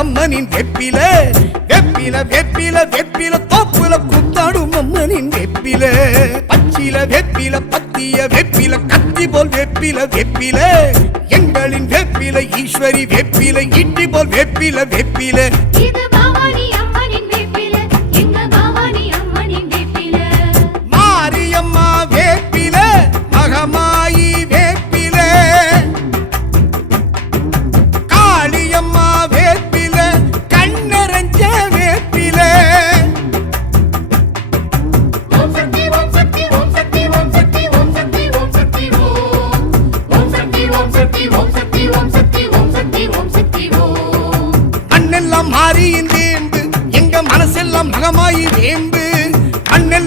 அம்மனின் வெப்பில வெப்பில வெப்பில வெப்பில தோப்புல குத்தாடும் அம்மனின் வெப்பில பச்சில வெப்பில பத்திய வெப்பில கத்தி போல் வெப்பில வெப்பில எங்களின் வெப்பில ஈஸ்வரி வெப்பில இட்டி போல் வெப்பில வெப்பில மாரியம்மா வேப்பில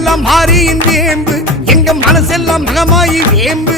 மண்ணெல்லாம் மாறியின் வேம்பு எங்க மனசெல்லாம் மகமாயி வேம்பு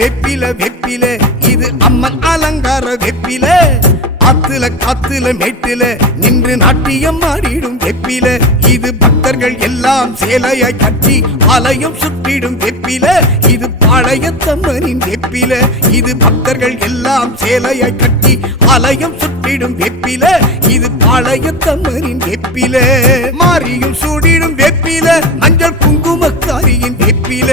வெப்பில வெப்பில இது அம்மன் அலங்கார வெப்பில ஆத்துல காத்துல மேட்டில நின்று நாட்டியம் ஆடிடும் வெப்பில இது பக்தர்கள் எல்லாம் சேலையாய் கட்டி ஆலயம் சுற்றிடும் வெப்பில இது பாளையத்தம்மனின் வெப்பில இது பக்தர்கள் எல்லாம் சேலையாய் கட்டி ஆலயம் சுற்றிடும் வெப்பில இது பாளையத்தம்மனின் வெப்பில மாரியும் சூடிடும் வெப்பில மஞ்சள் குங்குமக்காரியின் வெப்பில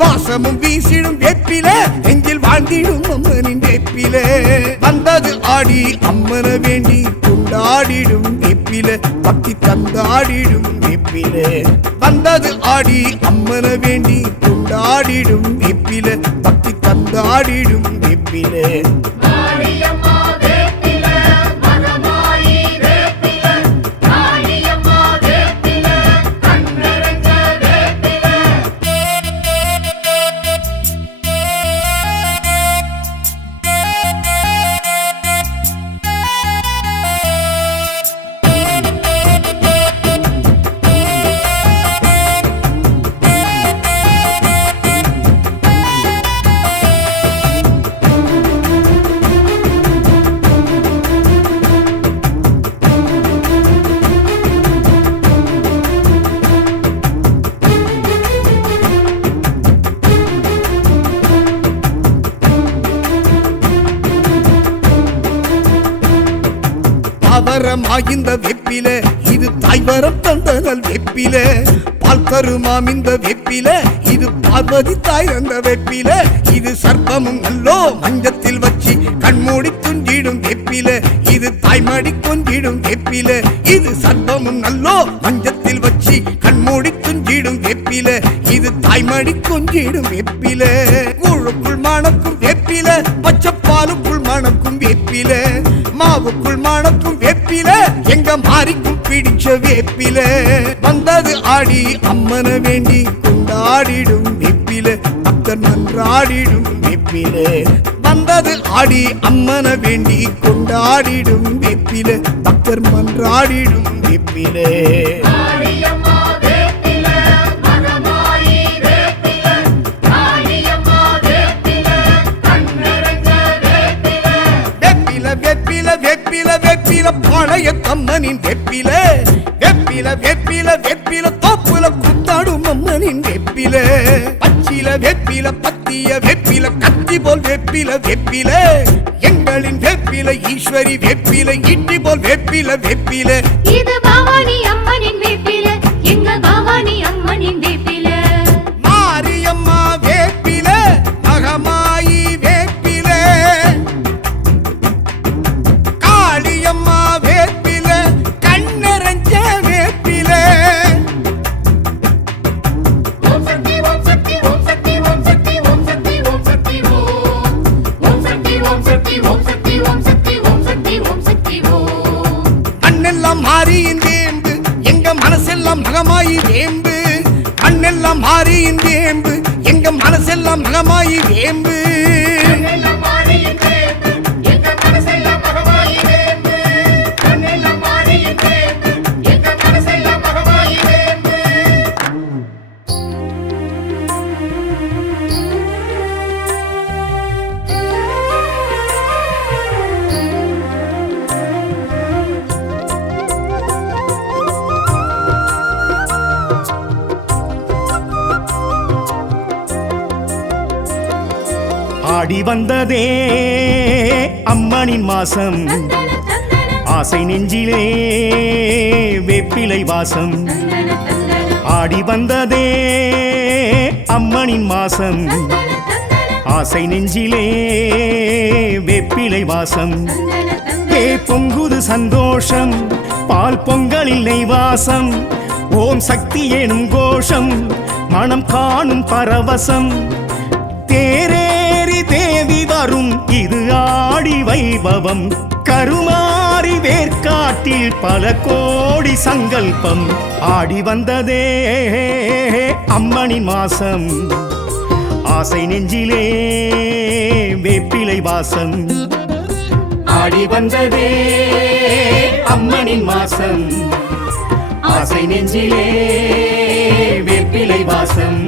வாசமும் வீசிடும் வெப்பில நெஞ்சில் வாழ்ந்திடும் அம்மனின் வெப்பில வந்தது ஆடி அம்மன வேண்டி கொண்டாடிடும் வெப்பில பக்தி தந்தாடிடும் வெப்பில வந்தது ஆடி அம்மன வேண்டி கொண்டாடிடும் வெப்பில பக்தி தந்தாடிடும் வெப்பில அவரமாகிந்த வெப்பில இது தாய்வரம் தந்தனல் வெப்பில பால் தருமாம் இந்த வெப்பில இது பார்வதி தாய் தந்த வெப்பில இது சர்ப்பமும் நல்லோ மஞ்சத்தில் வச்சு கண்மூடி துஞ்சிடும் வெப்பில இது தாய்மடி கொஞ்சிடும் வெப்பில இது சர்ப்பமும் நல்லோ மஞ்சத்தில் வச்சு கண்மூடி துஞ்சிடும் வெப்பில இது தாய்மடி கொஞ்சிடும் வெப்பில கூழுக்குள் மணக்கும் வெப்பில பச்சைப்பாலுக்குள் மணக்கும் வெப்பில மாவுக்குள் மணக்கும் வெப்பில எங்க மாறிக்கும் பிடிச்ச வேப்பில வந்தது ஆடி அம்மன வேண்டி கொண்டாடிடும் வெப்பில பக்தர் மன்றாடிடும் வெப்பில வந்தது ஆடி அம்மன வேண்டி கொண்டாடிடும் வெப்பில பக்தர் மன்றாடிடும் வெப்பில வெப்பில வெப்பில வெப்பில பாளையத்தம்மனின் வெப்பில வெப்பில வெப்பில வெப்பில தோப்புல குத்தாடும் அம்மனின் வெப்பில பச்சில வெப்பில பத்திய வெப்பில கத்தி போல் வெப்பில வெப்பில எங்களின் வெப்பில ஈஸ்வரி வெப்பில இட்டி போல் வெப்பில வெப்பில இது பவானி அம்மனின் வெப்பில எங்க பவானி அம்மனின் வெப்பில மாரியம்மா வெப்பில மகமாயி வெப்பில காளியம்மா வேப்பில கண்ணரஞ்ச வேப்பில ஓம் சக்தி ஓம் சக்தி ஓம் சக்தி ஓம் சக்தி ஓம் சக்தி ஓம் சக்தி ஓம் சக்தி ஓம் சக்தி ஓம் சக்தி ஓம் சக்தி ஓம் சக்தி ஓம் சக்தி ஓம் மண்ணெல்லாம் மாறியின் வேம்பு எங்க மனசெல்லாம் மகமாயி வேம்பு மண்ணெல்லாம் மாறியின் வேம்பு எங்க மனசெல்லாம் மகமாயி வேம்பு ஆடி வந்ததே அம்மனின் மாசம் ஆசை நெஞ்சிலே வேப்பிலை வாசம் ஆடி வந்ததே அம்மனின் மாசம் ஆசை நெஞ்சிலே வேப்பிலை வாசம். ஏ பொங்குது சந்தோஷம், பால் பொங்கலில் நெய் வாசம். ஓம் சக்தி எனும் கோஷம், மனம் காணும் பரவசம். தேரேறி தேவி வரும் இது ஆடி வைபவம். கருமாறி வேர்க்காட்டில் பல கோடி சங்கல்பம். ஆடி வந்ததே அம்மனின் மாசம், ஆசை நெஞ்சிலே வேப்பிலை வாசம். ஆடி வந்ததே அம்மனின் மாசம், ஆசை நெஞ்சிலே வேப்பிலை வாசம்.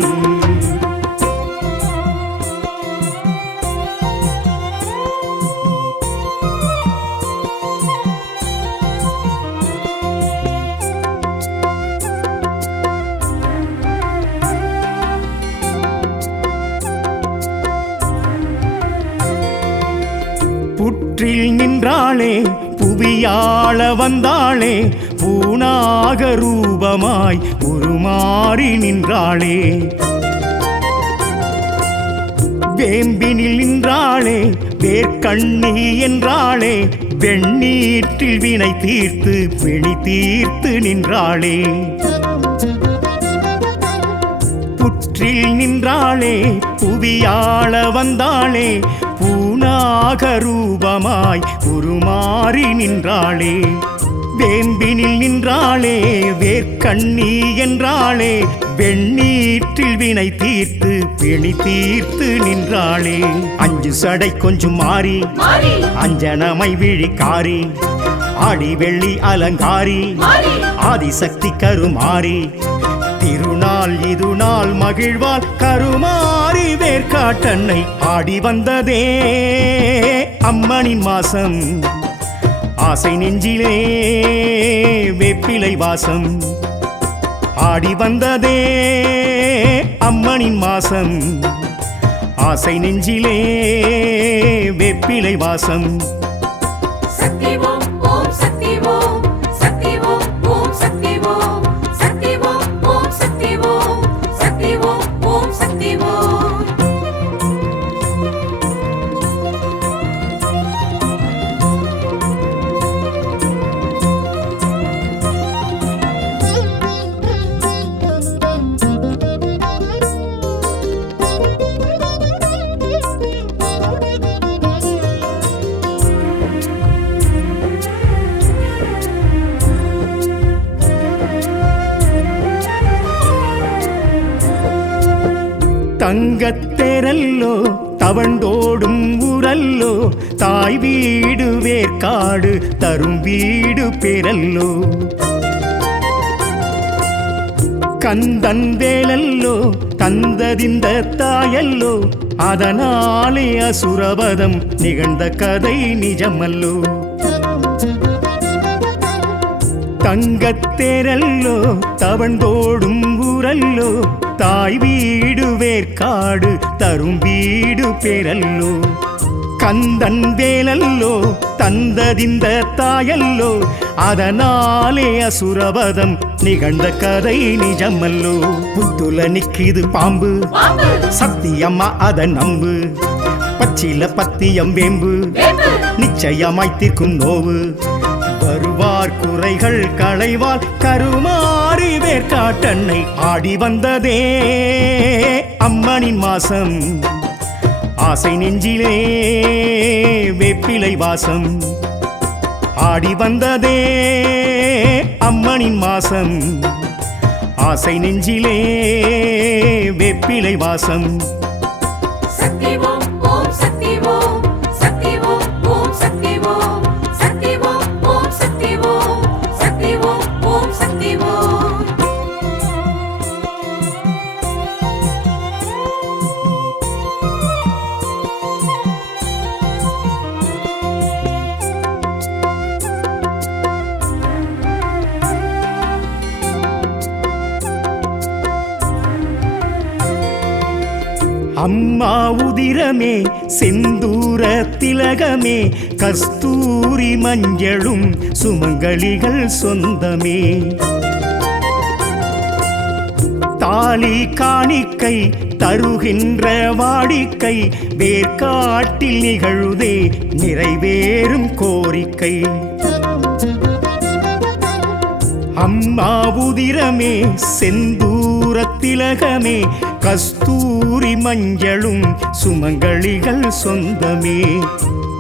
புற்றில் நின்றாளே புவியாள வந்தாளே, பூனாக ரூபமாய் உருமாறி நின்றாளே. வேம்பினில் நின்றாளே வேர்க்கண்ணி என்றாளே, வெண்ணீற்றில் வினை தீர்த்து பிணி தீர்த்து நின்றாளே. புற்றில் நின்றாளே புவியாள வந்தாளே, பூனாக ரூபமாய் உருமாறி நின்றாளே. வேம்பினில் நின்றாளே வேர்க்கண்ணி என்றாளே, வெண்ணீற்றில் வினை தீர்த்து பிணி தீர்த்து நின்றாளே. அஞ்சு சடை கொஞ்சம் மாறி அஞ்சனமை விழிக்காரி, ஆடி வெள்ளி அலங்காரி ஆதிசக்தி கருமாரி. திருநாள் இது நாள் மகிழ்வாள் கருமாரி வேர்க்காட்டன்னை. ஆடி வந்ததே அம்மனின் மாசம், ஆசை நெஞ்சிலே வேப்பிலை வாசம். ஆடி வந்ததே அம்மனின் மாசம், ஆசை நெஞ்சிலே வேப்பிலை வாசம். சக்தி ஓம் ஓம் சக்தி ஓம் சக்தி ஓம் ஓம் சக்தி ஓம் சக்தி ஓம் ஓம் சக்தி ஓம் சக்தி ஓம் ஓம் சக்தி ஓம். தங்கத்தேரல்லோ தவண்டோடும் ஊரல்லோ, தாய் வீடு வேர்க்காடு தரும் வீடு பேரல்லோ. கந்தன் வேலல்லோ தந்ததிந்த தாயல்லோ, அதனாலே அசுரவதம் நிகழ்ந்த கதை நிஜமல்லோ. தங்கத்தேரல்லோ தவண்டோடும் ஊரல்லோ, தாய் வீடு வேர்க்காடு தரும் வீடு பேரல்லோ. கந்தன் வேலல்லோ தந்ததிந்த தாயல்லோ, அதனாலே அசுரவதம் நிகழ்ந்த கதை நிஜமல்லோ. புத்துல நிக்கிது பாம்பு சத்தியம்மா அத நம்பு, பச்சில பத்தியம் வேம்பு நிச்சயமாய் தீர்க்கும் நோவு. வருவார் குறைகள் களைவார் கருமாறி வேர்க்காட்டன்னை. ஆடி வந்ததே அம்மனின் மாசம், ஆசை நெஞ்சிலே வேப்பிலை வாசம். ஆடி வந்ததே அம்மனின் மாசம், ஆசை நெஞ்சிலே வேப்பிலை வாசம். சக்தி ஓம் ஓம் சக்தி ஓம் சக்தி ஓம் ஓம் சக்தி ஓம் சக்தி ஓம் ஓம் சக்தி ஓம் சக்தி ஓம் ஓம் சக்தி ஓம். அம்மா உதிரமே செந்தூர திலகமே, கஸ்தூரி மஞ்சளும் சுமங்கலிகள் சொந்தமே. தாலி காணிக்கை தருகின்ற வாடிக்கை வேர்க்காட்டில் நிகழுதே நிறைவேறும் கோரிக்கை. அம்மா உதிரமே செந்தூர திலகமே கஸ்தூரி மஞ்சளும் சுமங்கலிகள் சொந்தமே.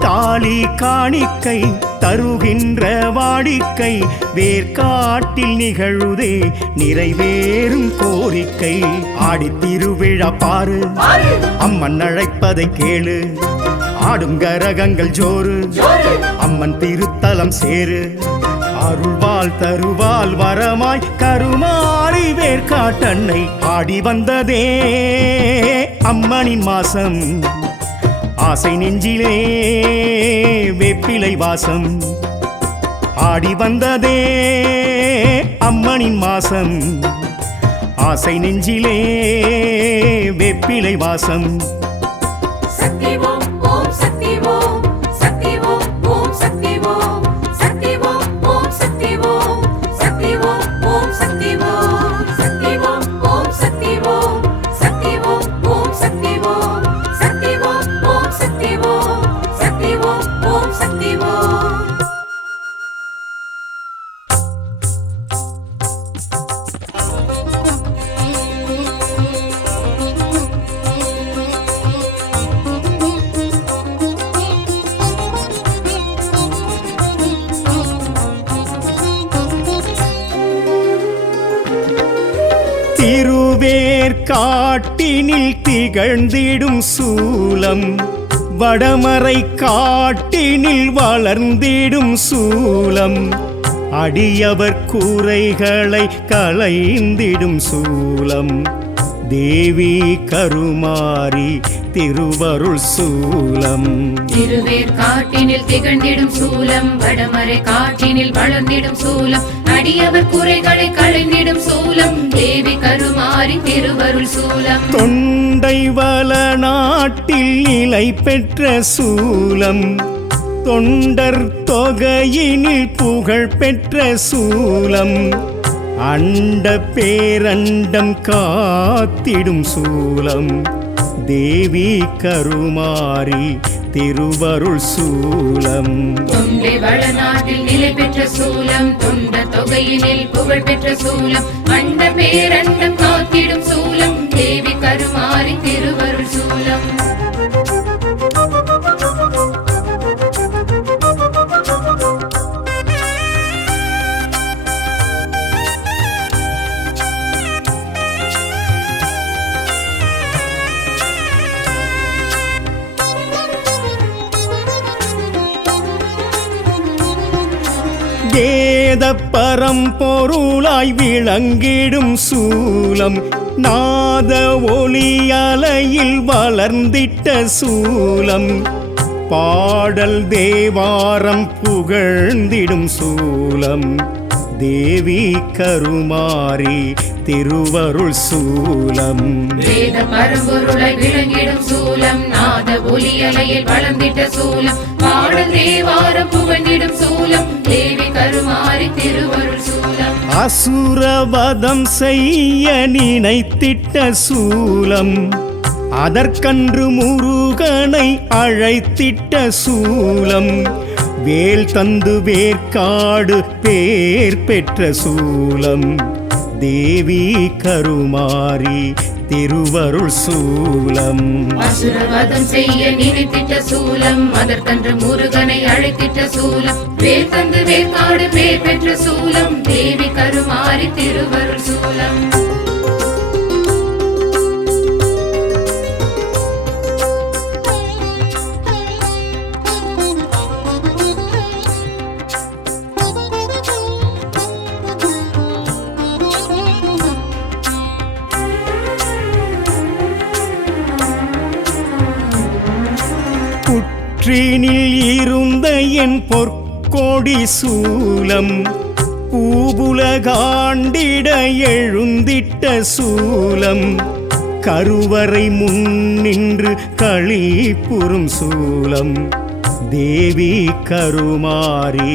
தாலி காணிக்கை தருகின்ற வாடிக்கை வேர்க்காட்டில் நிகழுதே நிறைவேறும் கோரிக்கை. ஆடித்திருவிழா பாரு அம்மன் அழைப்பதை கேளு, ஆடும் கரகங்கள் ஜோறு அம்மன் திருத்தலம் சேரு. அருள்வாள் தருவாள் வரமாய் கருமாறி வேர்க்காட்டன்னை. ஆடி வந்ததே அம்மனின் மாசம், ஆசை நெஞ்சிலே வேப்பிலை வாசம். ஆடி வந்ததே அம்மனின் மாசம், ஆசை நெஞ்சிலே வேப்பிலை வாசம். சக்தி ஓம் ஓம் சக்தி ஓம் சக்தி ஓம் ஓம் சக்தி ஓம் சக்தி ஓம் ஓம் சக்தி ஓம் சக்தி ஓம் ஓம் சக்தி ஓம் சக்தி ஓம் ஓம் சக்தி ஓம் சக்தி ஓம் ஓம் சக்தி ஓம் சக்தி ஓம் ஓம் சக்தி ஓம் சக்தி ஓம் ஓம் சக்தி ஓம். திருவேற்காட்டினில் திகழ்ந்திடும் சூலம், வடமறை காட்டினில் வளர்ந்திடும் சூலம், அடியவர் கூரைகளை களைந்திடும் சூலம். தேவி கருமாரி திருவருள் சூலம். திருவேற்காட்டினில் திகழ்ந்திடும் சூலம், வடமறை காட்டினில் வளர்ந்திடும் சூலம், அடியவர் குறைகளை களைந்திடும் சூலம். தேவி கருமாரி திருவருள் சூலம். தொண்டை வள நாட்டில் நிலை பெற்ற சூலம், தொண்டர் தொகையினில் புகழ் பெற்ற சூலம், அண்ட பேரண்டம் காத்திடும் சூலம். தேவி கருமாரி திருவருள் சூலம். தொண்டை வளநாட்டில் நிலை பெற்ற சூலம், தொண்ட தொகையினில் புகழ் பெற்ற சூலம், அண்ட பேரண்டம் காத்திடும் சூலம். தேவி கருமாரி திருவருள் சூலம். வேத பரம்பொருளாய் விளங்கிடும் சூலம், நாத ஒலி அலையில் வளர்ந்திட்ட சூலம், பாடல் தேவாரம் புகழ்ந்திடும் சூலம். தேவி கருமாரி திருவருள் சூலம். வேத பரம்பொருளாய் விளங்கிடும் சூலம், நாத ஒலி அலையில் வளர்ந்திட்ட சூலம், பாடல் தேவாரம் புகழ்ந்திடும் சூலம். தேவி கருமாரி திருவருள் சூலம். அசுரவதம் செய்ய நினைத்திட்ட சூலம், அதற்கன்று முருகனை அழைத்திட்ட சூலம், வேல் தந்து வேர்க்காடு பேர் பெற்ற சூலம். தேவி கருமாரி திருவருள் சூலம். அசுரவதம் செய்ய நினைத்திட்ட சூலம், அதற்கன்று முருகனை அழைத்திட்ட சூலம், வேல் தந்து வேர்க்காடு பேர் பெற்ற சூலம். தேவி கருமாரி திருவருள் சூலம். புற்றினில் இருந்த என் பொற்கொடி சூலம், பூபுலகாண்டிட எழுந்திட்ட சூலம், கருவறை முன்னின்று களிப்புறும் சூலம். தேவி கருமாரி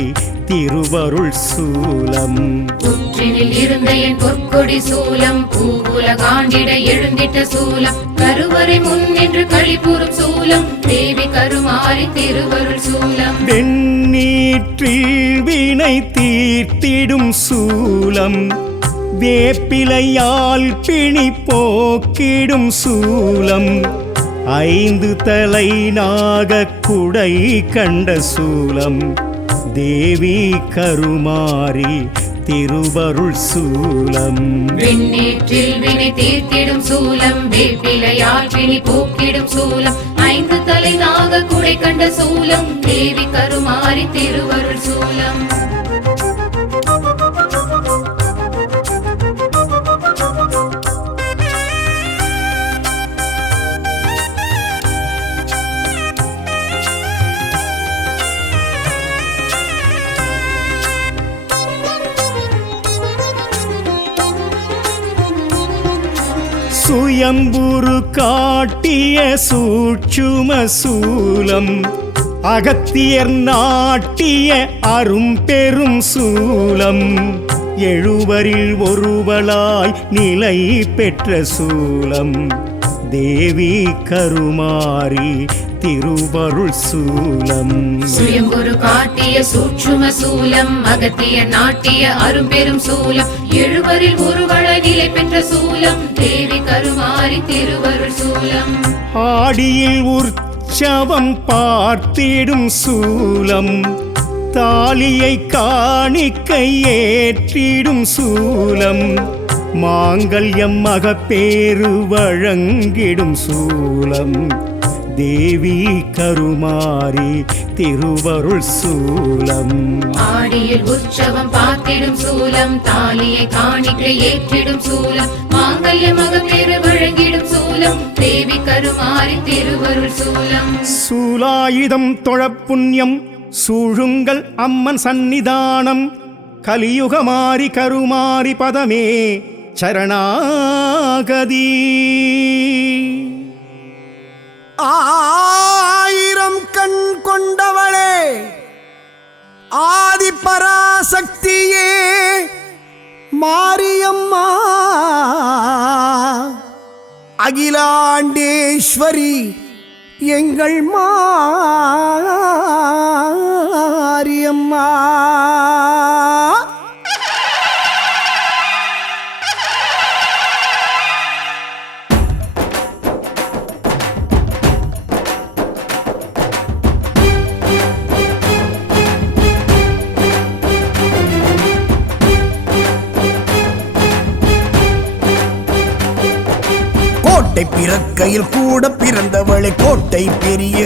திருவருள் சூலம். புற்றினில் இருந்த என் பொற்கொடி சூலம், பூவுலகாண்டிட எழுந்திட்ட சூலம், கருவறை முன் நின்று களிப்புறும் சூலம், தேவி கருமாரி திருவருள் சூலம். வெண்ணீற்றில் வினை தீர்த்திடும் சூலம், வேப்பிலையால் பிணி போக்கிடும் சூலம், 5 தலை நாகக் குடை கண்ட சூலம், தேவி கருமாரி திருவருள் சூலம். வெண்ணீற்றில் வினை தீர்த்திடும் சூலம், வேப்பிலையால் பிணி போக்கிடும் சூலம், 5 தலை நாக குடை கண்ட சூலம், தேவி கருமாரி திருவருள் சூலம். சுயம்புரு காட்டிய சூட்சும சூலம், அகத்தியர் நாட்டிய அரும்பெரும் சூலம், 7வரில் ஒருவளாய் நிலை பெற்ற சூலம், தேவி கருமாரி திருவருள் சூலம். சுயம்புரு காட்டிய சூட்சும சூலம், அகத்திய நாட்டிய அரும்பெரும் சூலம், 7வரில் ஒருவளாய் நிலை பெற்ற சூலம், தேவி கருமாரி திருவருள் சூலம். ஆடியில் உற்சவம் பார்த்திடும் சூலம், தாலியை காணிக்கை ஏற்றிடும் சூலம், மாங்கல்யம் மகப்பேறு வழங்கிடும் சூலம், தேவி கருமாரி திருவருள் சூலம். ஆடியில் உற்சவம் பார்த்திடும் சூலம், தாலியை காணிக்கை ஏற்றிடும் சூலம், மாங்கல்ய மகப்பேறு வழங்கிடும் சூலம், தேவி கருமாரி திருவருள் சூலம். சூலாயுதம் தொழப்புண்ணியம் சூழுங்கள் அம்மன் சந்நிதானம், கலியுகமாரி கருமாரி பதமே சரணாகதி. 1000 கண் கொண்டவளே, ஆதி பராசக்தியே மாரியம்மா, அகிலாண்டேஸ்வரி எங்கள் மாரியம்மா. கோட்டை பிறக்கையில் கூட பிறந்தவளை கோட்டை பெரிய,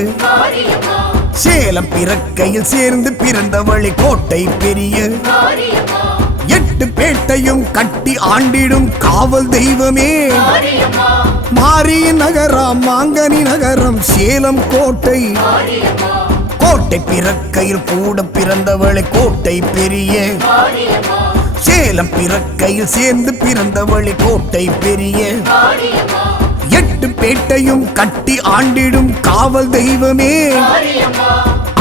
சேலம் பிறக்கையில் சேர்ந்து பிறந்தவளை கோட்டை பெரிய, 8 பேட்டையும் கட்டி ஆண்டிடும் காவல் தெய்வமே, மாரியின் நகரம் மாங்கனி நகரம் சேலம் கோட்டை. கோட்டை பிறக்கையில் கூட பிறந்தவளை கோட்டை பெரிய, சேலம் பிறக்கையில் சேர்ந்து பிறந்தவளை கோட்டை பெரிய, 8 பேட்டையும் கட்டி ஆண்டிடும் காவல் தெய்வமே,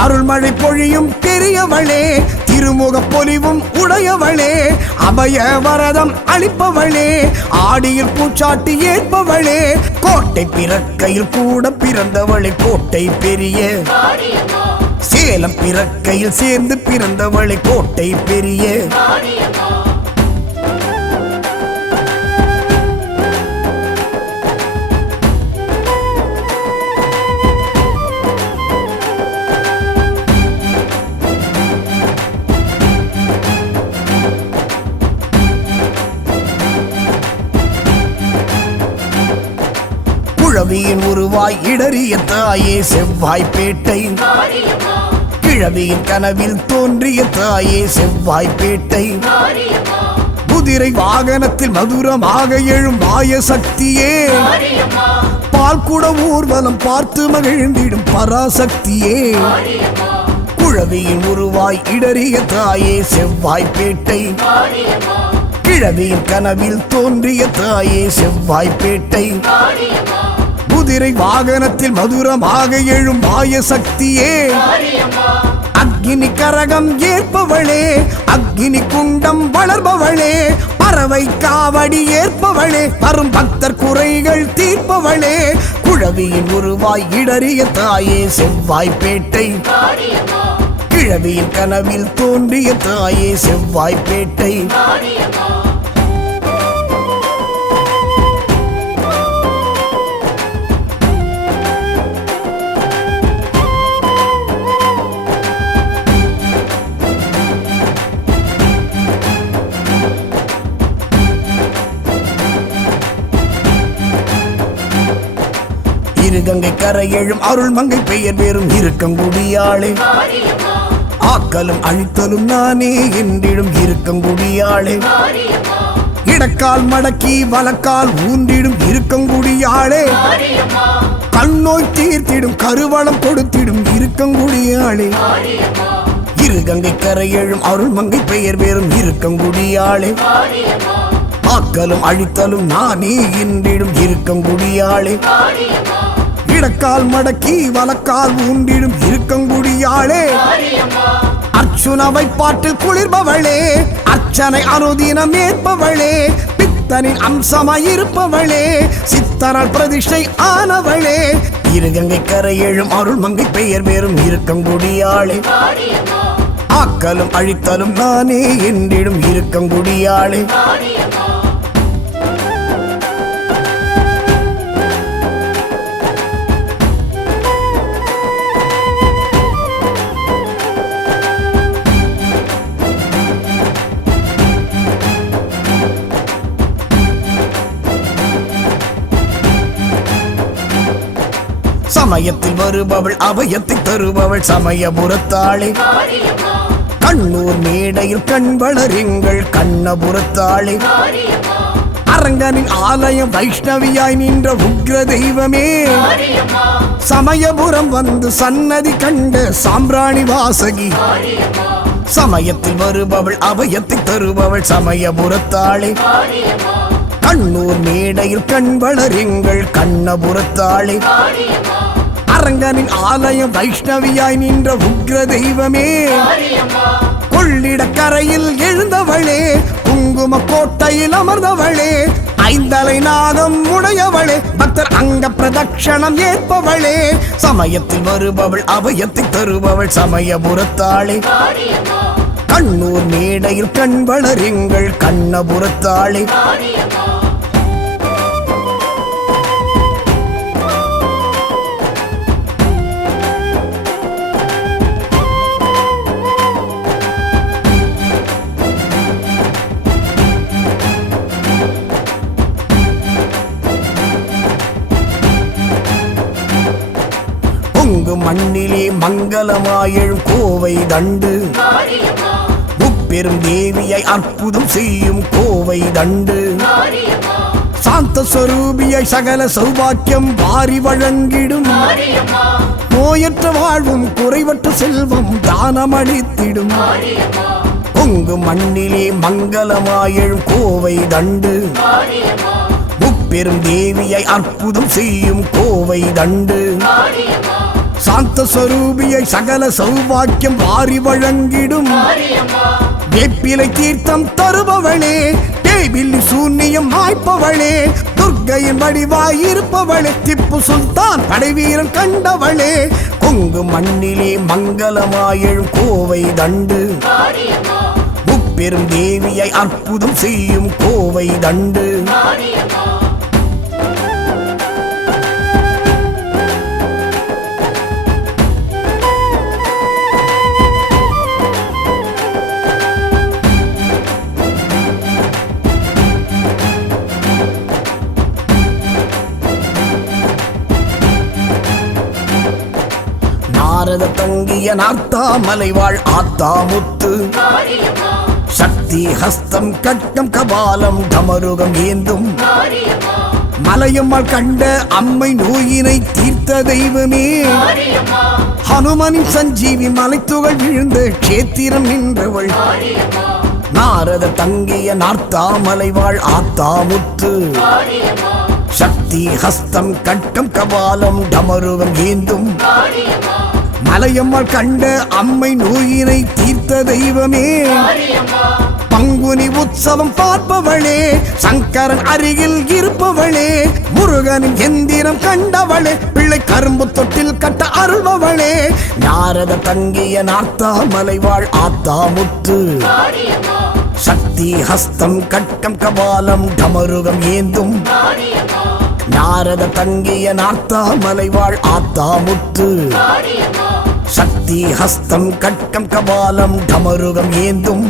அருள்மழை பொழியும் பெரியவளே, திருமுக பொலிவும் உடையவளே, அபய வரதம் அளிப்பவளே, ஆடியில் பூச்சாட்டி ஏற்பவளே, கோட்டை பிறக்கையில் கூட பிறந்தவளை கோட்டை பெரிய, சேலம் பிறக்கையில் சேர்ந்து பிறந்தவளை கோட்டை பெரிய. கிழவியின் உருவாய் இடறிய தாயே செவ்வாய்ப்பேட்டை, கிழவியின் கனவில் தோன்றிய தாயே செவ்வாய்ப்பேட்டை, குதிரை வாகனத்தில் மதுரமாக எழும் மாய சக்தியே, பால்குட ஊர்வலம் பார்த்து மகிழ்ந்திடும் பராசக்தியே, குழவியின் உருவாய் இடறிய தாயே செவ்வாய்ப்பேட்டை, கிழவியின் கனவில் தோன்றிய தாயே செவ்வாய்ப்பேட்டை, குதிரை வாகனத்தில் மதுரமாக எழும் மாய சக்தியே அக்னி கரகம் ஏற்பவளே அக்னி குண்டம் வளர்பவளே பறவை காவடி ஏற்பவளே வரும் பக்தர் குறைகள் தீர்ப்பவளே குழவியின் உருவாய் இடறிய தாயே செவ்வாய்ப்பேட்டை கிழவியின் கனவில் தோன்றிய தாயே செவ்வாய்ப்பேட்டை இருகங்கை கரை எழும் அருள் மங்கை பெயர் வேறும் இருக்கங்குடியாளே ஆக்கலும் அழித்தலும் நானே என்றிடும் இருக்கங்குடியாளே இடக்கால் மடக்கி வலக்கால் ஊன்றிடும் இருக்கங்குடியாளே கண்ணோய் தீர்த்திடும் கருவளம் கொடுத்திடும் இருக்கங்குடியாளே இருகங்கை கரை எழும் அருள் மங்கை பெயர் வேறும் இருக்கங்குடியாளே ஆக்கலும் அழித்தலும் நானே என்றிடும் இருக்கங்குடியாளே இடக்கால் மடக்கி வலக்கால் ஊன்றிடும் இருக்கங்குடியாளே அர்ச்சுனவை பாட்டில் குளிர்பவளே அர்ச்சனை அனுதினம் ஏற்பவளே பித்தனின் அம்சமாயிருப்பவளே சித்தரால் பிரதிஷ்டை ஆனவளே இருகங்கை கரை எழும் அருள் மங்கை பெயர் வேறும் இருக்கங்குடியாளே ஆக்கலும் அழித்தலும் நானே என்றிடும் இருக்கங்குடியாளே சமயத்தில் வருபவள் அபயத்தை தருபவள் சமயபுரத்தாளே கண்ணூர் மேடையில் கண் வளருங்கள் கண்ணபுரத்தாளே அரங்கனின் ஆலயம் வைஷ்ணவியாய் நின்ற உக்ர தெய்வமே சமயபுரம் வந்து சன்னதி கண்ட சாம்பிராணி வாசகி சமயத்தில் வருபவள் அபயத்தை தருபவள் சமயபுரத்தாளே கண்ணூர் மேடையில் கண் வளருங்கள் கண்ணபுரத்தாளே அரங்கனின் ஆலயம் வைஷ்ணவியாய் நின்ற உக்ர தெய்வமே கொள்ளிடக்கரையில் எழுந்தவளே குங்கும கோட்டையில் அமர்ந்தவளே ஐந்தலை நாகம் உடையவளே பக்தர் அங்க பிரதட்சணம் ஏற்பவளே சமயத்தில் வருபவள் அபயத்தை தருபவள் சமயபுரத்தாளே கண்ணூர் மேடையில் கண் வளருங்கள் கண்ணபுரத்தாளே மண்ணிலே மங்களமாயழும் கோவை தண்டு முப்பெரும் தேவியை அற்புதம் செய்யும் கோவை தண்டு சாந்த ஸ்வரூபியாய் சகல சௌபாக்கியம் வாரி வழங்கிடும் நோயற்ற வாழ்வும் குறைவற்ற செல்வம் தானமளித்திடும் பொங்கு மண்ணிலே மங்களமாயழும் கோவை தண்டு முப்பெரும் தேவியை அற்புதம் செய்யும் கோவை தண்டு சாந்த ஸ்வரூபியை சகல சௌபாக்கியம் வாரி வழங்கிடும் வேப்பிலை தீர்த்தம் தருபவளே தேவில்லி சூன்யம் மாய்ப்பவளே துர்க்கையின் வடிவாயிருப்பவளே திப்பு சுல்தான் படைவீரன் கண்டவளே கொங்கு மண்ணிலே மங்களமாயழும் கோவை தண்டு முப்பெரும் தேவியை அற்புதம் செய்யும் கோவை தண்டு நாரத தங்கிய நார்த்தாமலை வாழ் ஆத்தாமுத்து சக்தி ஹஸ்தம் கட்டம் கபாலம் டமருகம் ஏந்தும் மலையம்மாள் கண்ட அம்மை நோயினை தீர்த்த தெய்வமே ஹனுமனின் சஞ்சீவி மலைத்துகள் விழுந்த கேத்திரம் நின்றவள் நாரத தங்கிய நார்த்தாமலை வாழ் ஆத்தாமுத்து சக்தி சக்தி ஹஸ்தம் கட்டம் கபாலம் டமருகம் ஏந்தும் மலையம்மாள் கண்ட அம்மை நோயினை தீர்த்த தெய்வமே பங்குனி உற்சவம் பார்ப்பவளே சங்கரன் அருகில் இருப்பவளே முருகனின் எந்திரம் கண்டவளே பிள்ளை கரும்பு தொட்டில் கட்ட அருள்பவளே நாரத தங்கிய நார்த்தா மலைவாழ் ஆத்தா முத்து சக்தி ஹஸ்தம் கட்டம் கபாலம் டமருகம் ஏந்தும் நாரத தங்கிய நார்த்தா மலைவாழ் ஆத்தா முத்து சக்தி ஹஸ்தம் கட்டம் கபாலம் டமருகம் ஏந்தும்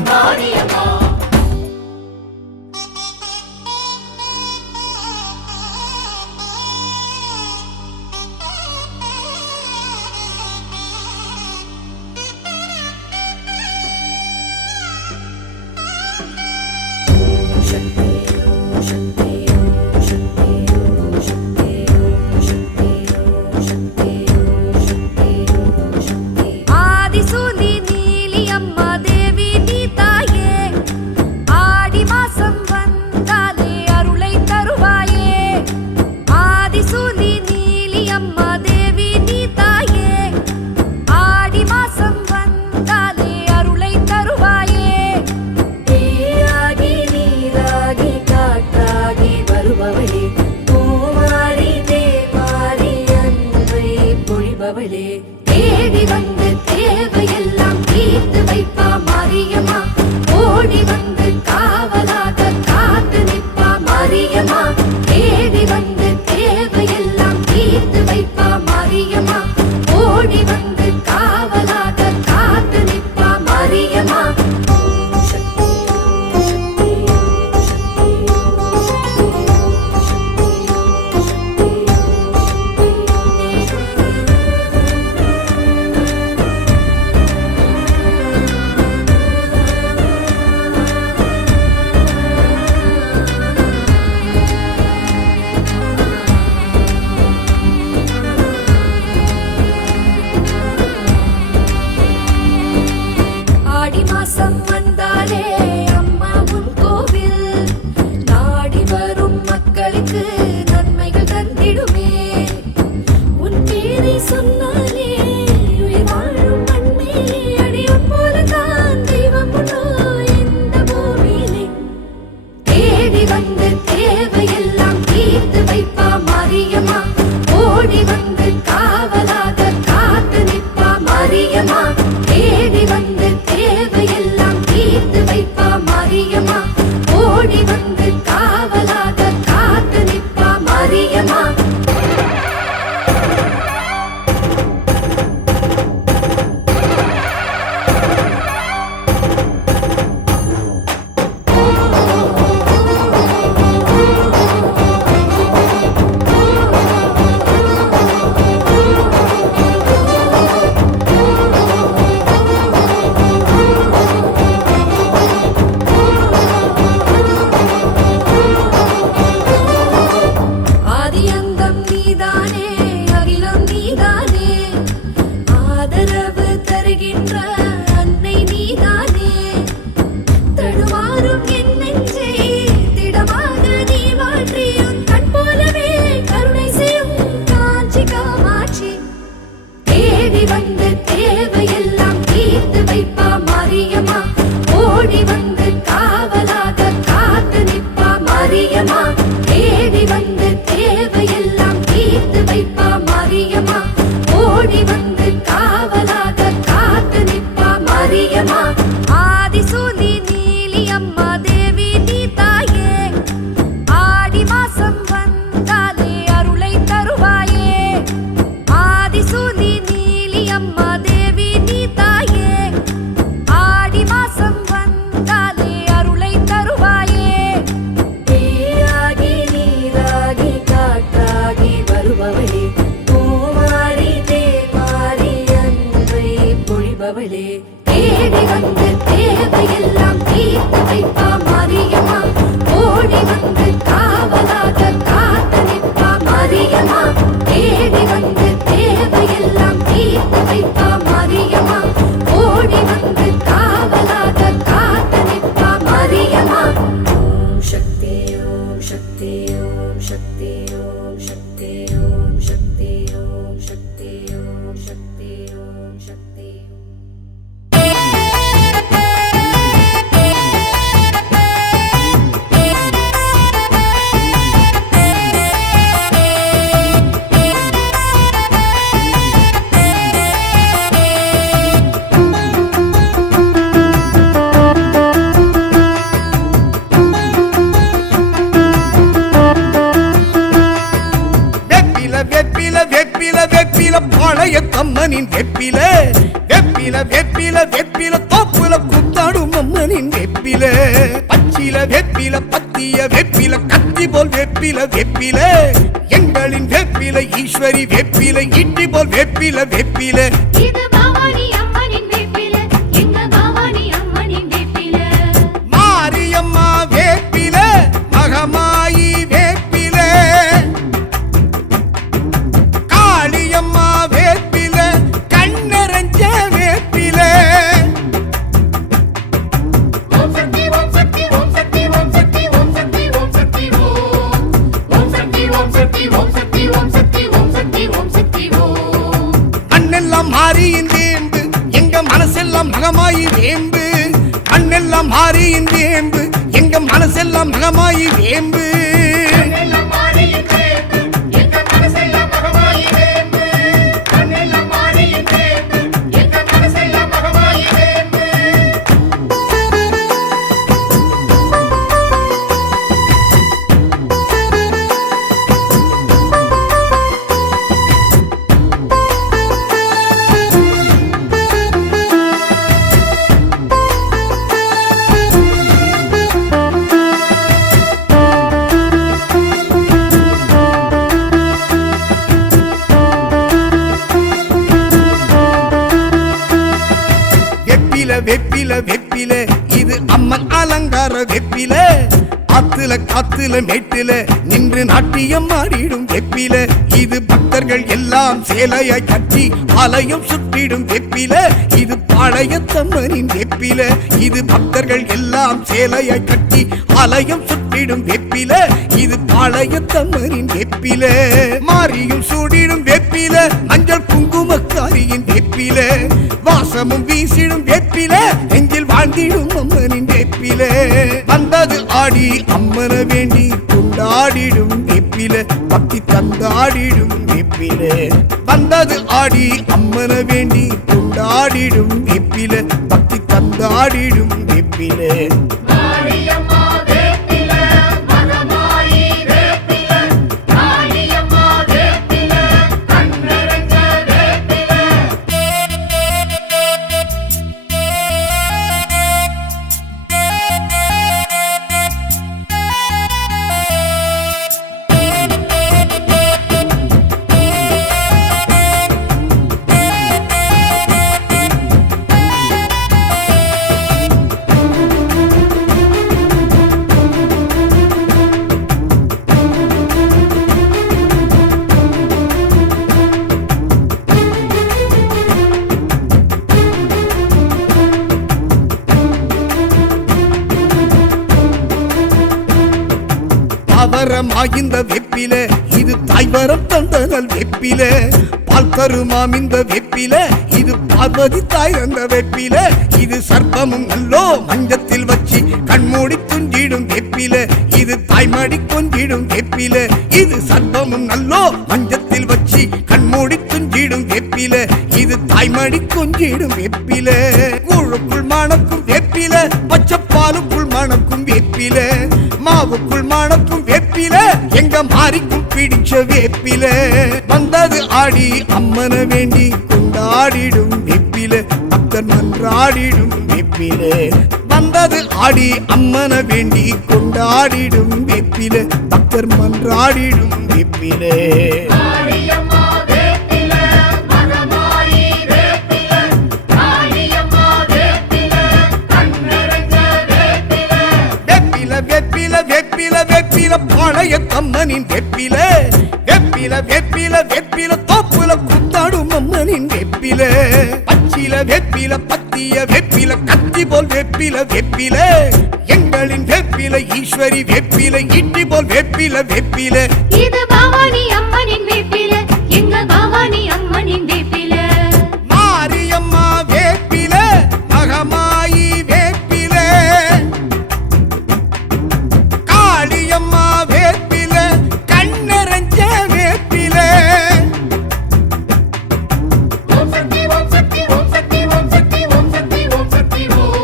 தேடி வந்து தேவையெல்லாம் தீர்த்து வைப்பா மாரியம்மா ஓடி வந்து காவலாக காத்து நிற்பா மாரியம்மா தேடி வந்து தேவையெல்லாம் தீர்த்து வைப்பா மாரியம்மா ஓடி வந்து காவலாக காத்து நிற்பா மாரியம்மா வந்தாலே அம்மா உன் கோவில் நாடி வரும் மக்களுக்கு நன்மைகள் தந்திடுமே உன் பேரை சொன்னாலே உயிர் வாழும் மண்மேலே அடியும் போலதான் தெய்வம் உண்டோ இந்த பூமியிலே தேடி வந்து தேவையெல்லாம் தீர்த்து வைப்பா மாரியம்மா ஓடி வந்து காவலாக காத்து நிற்பா மாரியம்மா தேடி வந்து தேவையெல்லாம் தீர்த்து வைப்பா மாரியம்மா ஓடி வந்து காவலாக காத்து நிற்பா மாரியம்மா தருவா அம்மனின் வெப்பில பச்சில வெப்பில பத்திய வெப்பில கத்தி போல் வெப்பில வெப்பில எங்களின் வெப்பில ஈஸ்வரி வெப்பில இட்டி போல் வெப்பில வெப்பில இது பவானி அம்மனின் வேப்பில எங்க பவானி அம்மனின் வேப்பில மாரியம்மா வேப்பில மகமாயி வேப்பில காளியம்மா வேப்பில கண்ணரஞ்ச வேப்பில ஓம் சக்தி ஓம் சக்தி ஓம் சக்தி ஓம் சக்தி ஓம் சக்தி ஓம் சக்தி ஓம் சக்தி ஓம் சக்தி ஓம் சக்தி ஓம் சக்தி ஓம் சக்தி ஓம் சக்தி ஓம் மண்ணெல்லாம் மாறியின் வேம்பு எங்க மனசெல்லாம் மகமாயி வேம்பு மண்ணெல்லாம் மாறியின் வேம்பு எங்க மனசெல்லாம் மகமாயி வேம்பு கண்ணெல்லாம் மாறியின் வேம்பு எங்க மனசெல்லாம் மகமாயி வேம்பு கண்ணெல்லாம் மாறியின் வேம்பு எங்க மனசெல்லாம் மகமாயி வேம்பு வெப்பில வெப்பில வெப்பில இது அம்மன் அலங்கார வெப்பில ஆத்துல காத்துல மேட்டில நின்று நாட்டியம் ஆடிடும் வெப்பில இது பக்தர்கள் எல்லாம் சேலையாய் கட்டி ஆலயம் சுற்றிடும் வெப்பில இது பாளையத்தம்மனின் வெப்பில இது பக்தர்கள் எல்லாம் சேலையாய் கட்டி ஆலயம் சுற்றிடும் வெப்பில இது பாளையத்தம்மனின் வெப்பில மாரியும் சூடிடும் வெப்பில மஞ்சள் குங்குமக்காரியின் வெப்பில வாசமும் வீசிடும் வெப்பில நெஞ்சில் வாழ்ந்திடும் அம்மனின் வெப்பில வந்தது ஆடி அம்மன வேண்டி கொண்டாடிடும் வெப்பில பக்தி தந்தாடிடும் வெப்பில வந்தது ஆடி அம்மன வேண்டி கொண்டாடிடும் வெப்பில பக்தி தந்தாடிடும் வெப்பில மாரியம்மா வேப்பில மகமாயி வேப்பில காளியம்மா வேப்பில கண்ணரஞ்ச வேப்பில தாவரமாகிந்த வெப்பில இது தாய்வரம் தந்தனல் வெப்பில பால் தருமாம் இந்த வெப்பில இது பார்வதி தாய் தந்த வெப்பில இது சர்ப்பமும் நல்லோ மஞ்சத்தில் வச்சு கண்மூடி துஞ்சிடும் வெப்பில இது தாய்மடி கொஞ்சிடும் வெப்பில இது சர்ப்பமும் நல்லோ மஞ்சத்தில் வச்சு கண்மூடி துஞ்சிடும் வெப்பில இது தாய்மடி கொஞ்சிடும் வெப்பில கூழுக்குள் மணக்கும் வெப்பில பச்சைப்பாலுக்குள் மணக்கும் வெப்பில மாவுக்குள் மணக்கும் வெப்பில எங்க மாறிக்கும் பிடிச்ச வேப்பில வந்தது ஆடி அம்மன வேண்டி கொண்டாடிடும் வெப்பில பக்தர் மன்றாடிடும் வெப்பில வந்தது ஆடி அம்மன வேண்டி கொண்டாடிடும் வெப்பில பக்தர் மன்றாடிடும் வெப்பில மாரியம்மா வேப்பில மகமாயி வேப்பில காளியம்மா வேப்பில கண்ணரஞ்ச வேப்பில வெப்பில வெப்பில வெப்பில வெப்பில பாளையத்தம்மனின் வெப்பில வெப்பில வெப்பில வெப்பில தோப்புல குத்தாடும் அம்மனின் வெப்பில பச்சில வெப்பில பத்திய வெப்பில கத்தி போல் வெப்பில வெப்பில எங்களின் வெப்பில ஈஸ்வரி வெப்பில இட்டி போல் வெப்பில வெப்பில இது பவானி அம்மனின் வேப்பில எங்க பவானி அம்மனின் வேப்பில மாரியம்மா வேப்பில மகமாயி வேப்பில காளியம்மா வேப்பில கண்ணரஞ்ச வேப்பில ஓம் சக்தி ஓம் சக்தி ஓம் சக்தி ஓம் சக்தி ஓம் சக்தி ஓம் சக்தி ஓம்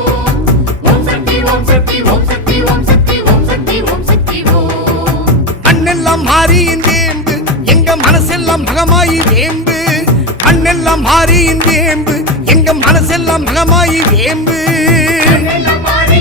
சக்தி ஓம் சக்தி ஓம் சக்தி ஓம் சக்தி ஓம் சக்தி ஓம் சக்தி ஓம் மண்ணெல்லாம் மாறியின் வேம்பு எங்க மனசெல்லாம் மகமாயி வேம்பு மண்ணெல்லாம் மாறியின் வேம்பு எங்க மனசெல்லாம் மகமாயி வேம்பு கண்ணெல்லாம் மாறி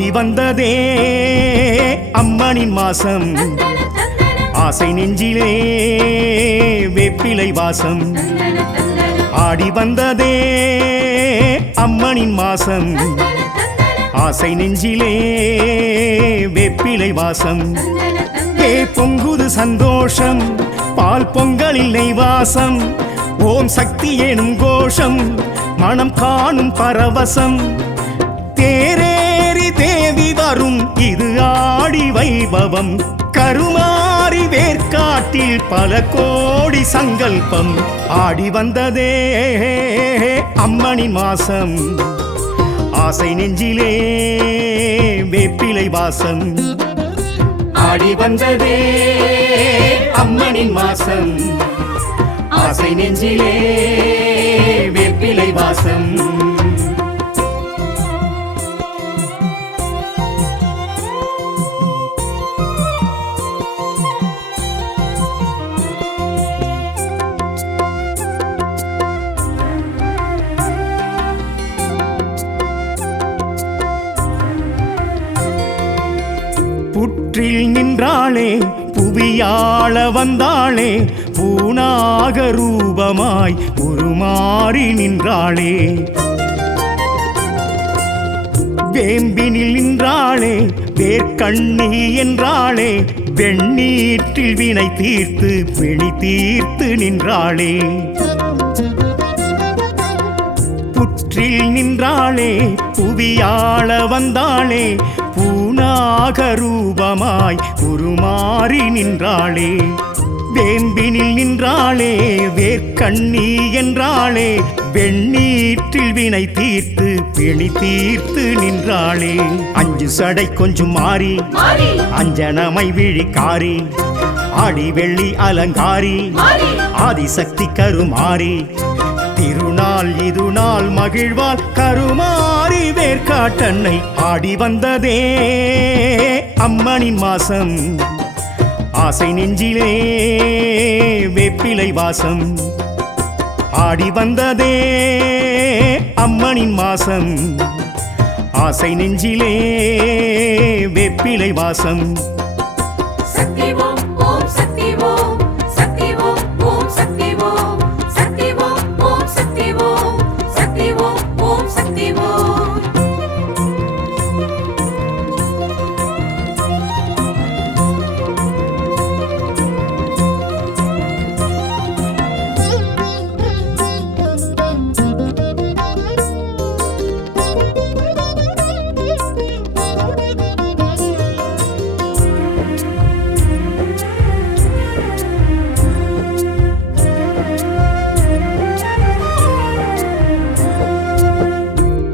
ஆடி வந்ததே அம்மனின் மாசம், தந்தன தந்தன ஆசை நெஞ்சிலே வேப்பிலை வாசம். தந்தன தந்தன ஆடி வந்ததே அம்மனின் மாசம், தந்தன தந்தன ஆசை நெஞ்சிலே வேப்பிலை வாசம். தந்தன தந்தன ஏ பொங்குது சந்தோஷம், பால் பொங்கலில் நெய் வாசம். ஓம் சக்தி எனும் கோஷம், மனம் காணும் பரவசம். தேரேறி தேவி வரும் இது ஆடி வைபவம். கருமாறி வேர்க்காட்டில் பல கோடி சங்கல்பம். ஆடி வந்ததே அம்மனின் மாசம், ஆசை நெஞ்சிலே வேப்பிலை வாசம். ஆடி வந்ததே அம்மனின் மாசம், ஆசை நெஞ்சிலே வேப்பிலை வாசம். புற்றில் நின்றாளே புவியாள வந்தாளே, பூனாக ரூபமாய் உருமாறி நின்றாளே. வேம்பினில் நின்றாளே வேர்க்கண்ணி என்றாளே, வெண்ணீற்றில் வினை தீர்த்து பிணி தீர்த்து நின்றாளே. புற்றில் நின்றாளே புவியாள வந்தாளே, பூனாக ரூபமாய் உருமாறி நின்றாளே. வேம்பினில் நின்றாளே வேர்க்கண்ணி என்றாளே, வெண்ணீற்றில் வினை தீர்த்து பிணி தீர்த்து நின்றாளே. அஞ்சு சடை கொஞ்சம் மாறி மாறி அஞ்சனமை விழிக்காரி, ஆடி வெள்ளி அலங்காரி மாறி ஆதிசக்தி கருமாரி. திருநாள் இது நாள் மகிழ்வாள் கருமாரி வேர்க்காட்டன்னை. ஆடி வந்ததே அம்மனின் மாசம், ஆசை நெஞ்சிலே வேப்பிலை வாசம். ஆடி வந்ததே அம்மனின் மாசம், ஆசை நெஞ்சிலே வேப்பிலை வாசம். சக்தி ஓம் ஓம் சக்தி ஓம் சக்தி ஓம் ஓம் சக்தி ஓம் சக்தி ஓம் ஓம் சக்தி ஓம் சக்தி ஓம் ஓம் சக்தி ஓம்.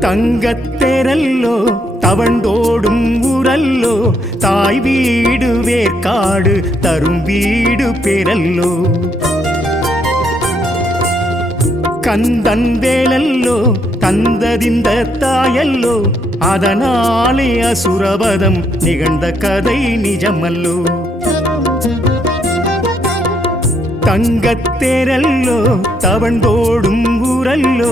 தங்கத்தேரல்லோ தவண்டோடும் ஊரல்லோ, தாய் வீடு வேர்க்காடு தரும் வீடு பேரல்லோ. கந்தன் வேலல்லோ தந்ததிந்த தாயல்லோ, அதனாலே அசுரவதம் நிகழ்ந்த கதை நிஜமல்லோ. தங்கத்தேரல்லோ தவண்டோடும் ஊரல்லோ,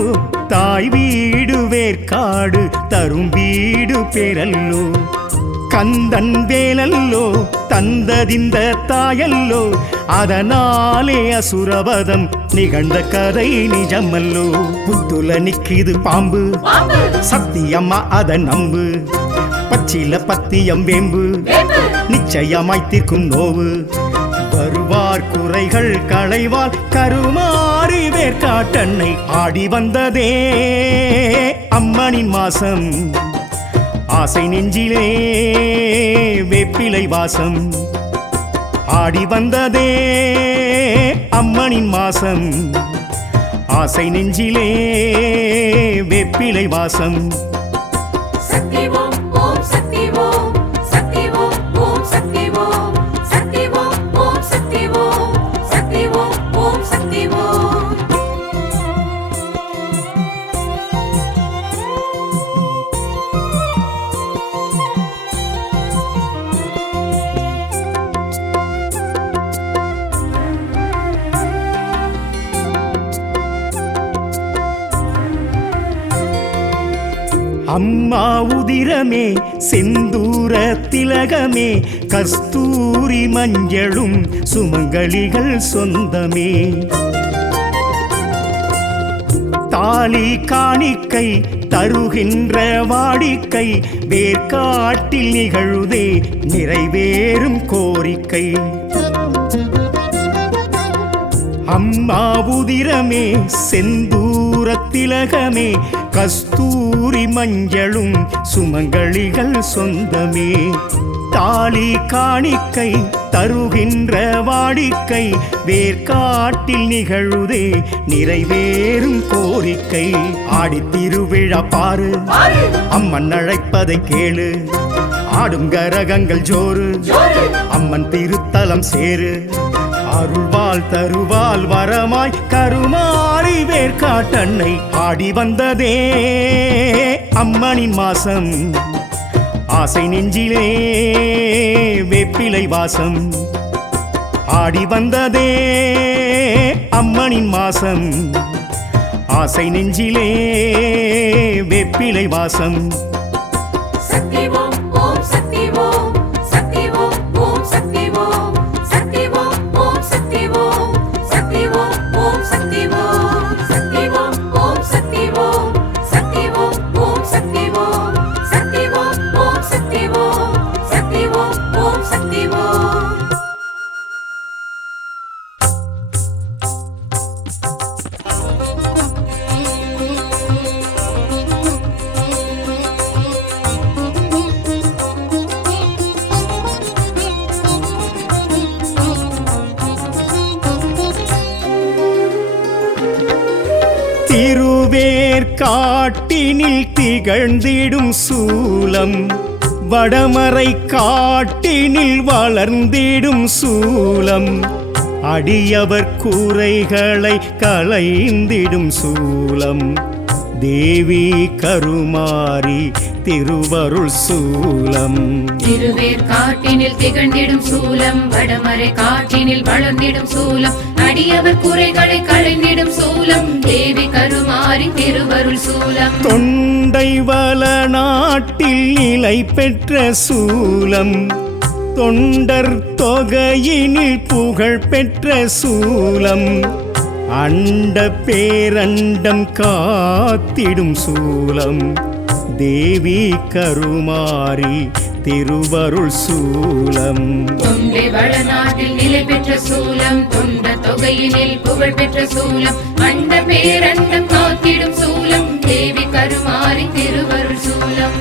தாய் வீடு வேர்க்காடு தரும் வீடு பேரல்லோ. கந்தன் வேலல்லோ தந்ததிந்த தாயல்லோ, அதனாலே அசுரவதம் நிகழ்ந்த கதை நிஜமல்லோ. புத்துல நிக்கிது பாம்பு பாம்பு சத்தியம்மா அத நம்பு, பச்சில பத்தியம் வேம்பு வேம்பு நிச்சயமாய் தீர்க்கும் நோவு. வருவார் குறைகள் களைவார் கருமாறி வேர்க்காட்டன்னை. ஆடி வந்ததே அம்மனின் மாசம், ஆசை நெஞ்சிலே வேப்பிலை வாசம். ஆடி வந்ததே அம்மனின் மாசம், ஆசை நெஞ்சிலே வேப்பிலை வாசம். சக்தி ஓம் ஓம் சக்தி ஓம் சக்தி ஓம் ஓம் சக்தி ஓம் சக்தி ஓம் ஓம் சக்தி ஓம் சக்தி ஓம் ஓம் சக்தி ஓம். அம்மா உதிரமே செந்தூர திலகமே கஸ்தூரி மஞ்சளும் சுமங்கலிகள் சொந்தமே தாலி காணிக்கை தருகின்ற வாடிக்கை வேர்க்காட்டில் நிகழுதே நிறைவேறும் கோரிக்கை அம்மா உதிரமே செந்தூர திலகமே கஸ்தூரி மஞ்சளும் சுமங்கலிகள் சொந்தமே தாலி காணிக்கை தருகின்ற வாடிக்கை வேர்க்காட்டில் நிகழுதே நிறைவேறும் கோரிக்கை ஆடித் திருவிழா பாரு அம்மன் அழைப்பதை கேளு ஆடும் கரகங்கள் ஜோறு அம்மன் திருத்தலம் சேரு அருள்வாள் தருவாள் வரமாய் கருமாறி வேர்க்காட்டன்னை ஆடி வந்ததே அம்மனின் மாசம் ஆசை நெஞ்சிலே வேப்பிலை வாசம் ஆடி வந்ததே அம்மனின் மாசம் ஆசை நெஞ்சிலே வேப்பிலை வாசம் சக்தி ஓம் ஓம் சக்தி ஓம் சக்தி ஓம் ஓம் சக்தி ஓம் சக்தி ஓம் ஓம் சக்தி ஓம் சக்தி ஓம் ஓம் சக்தி ஓம் சக்தி ஓம் ஓம் சக்தி ஓம் சக்தி ஓம் ஓம் சக்தி ஓம் சக்தி ஓம் ஓம் சக்தி ஓம் சக்தி ஓம் ஓம் சக்தி ஓம் திருவேற்காட்டினில் திகழ்ந்திடும் சூலம் வடமறை காட்டினில் வளர்ந்திடும் சூலம் அடியவர் கூரைகளை களைந்திடும் சூலம் தேவி கருமாரி திருவருள் சூலம் திருவேற்காட்டினில் திகழ்ந்திடும் சூலம் வடமறை காட்டினில் வளர்ந்திடும் சூலம் அடியவர் குறைகளை களைந்திடும் சூலம் தேவி கருமாரி திருவருள் சூலம் தொண்டை வள நாட்டில் நிலை பெற்ற சூலம் தொண்டர் தொகையினில் புகழ் பெற்ற சூலம் அண்ட பேரண்டம் காத்திடும் சூலம் தேவி கருமாரி திருவருள் சூலம் தொண்டை வளநாட்டில் நிலை பெற்ற சூலம் தொண்ட தொகையினில் புகழ் பெற்ற சூலம் அண்ட பேரண்டம் காத்திடும் சூலம் தேவி கருமாரி திருவருள் சூலம்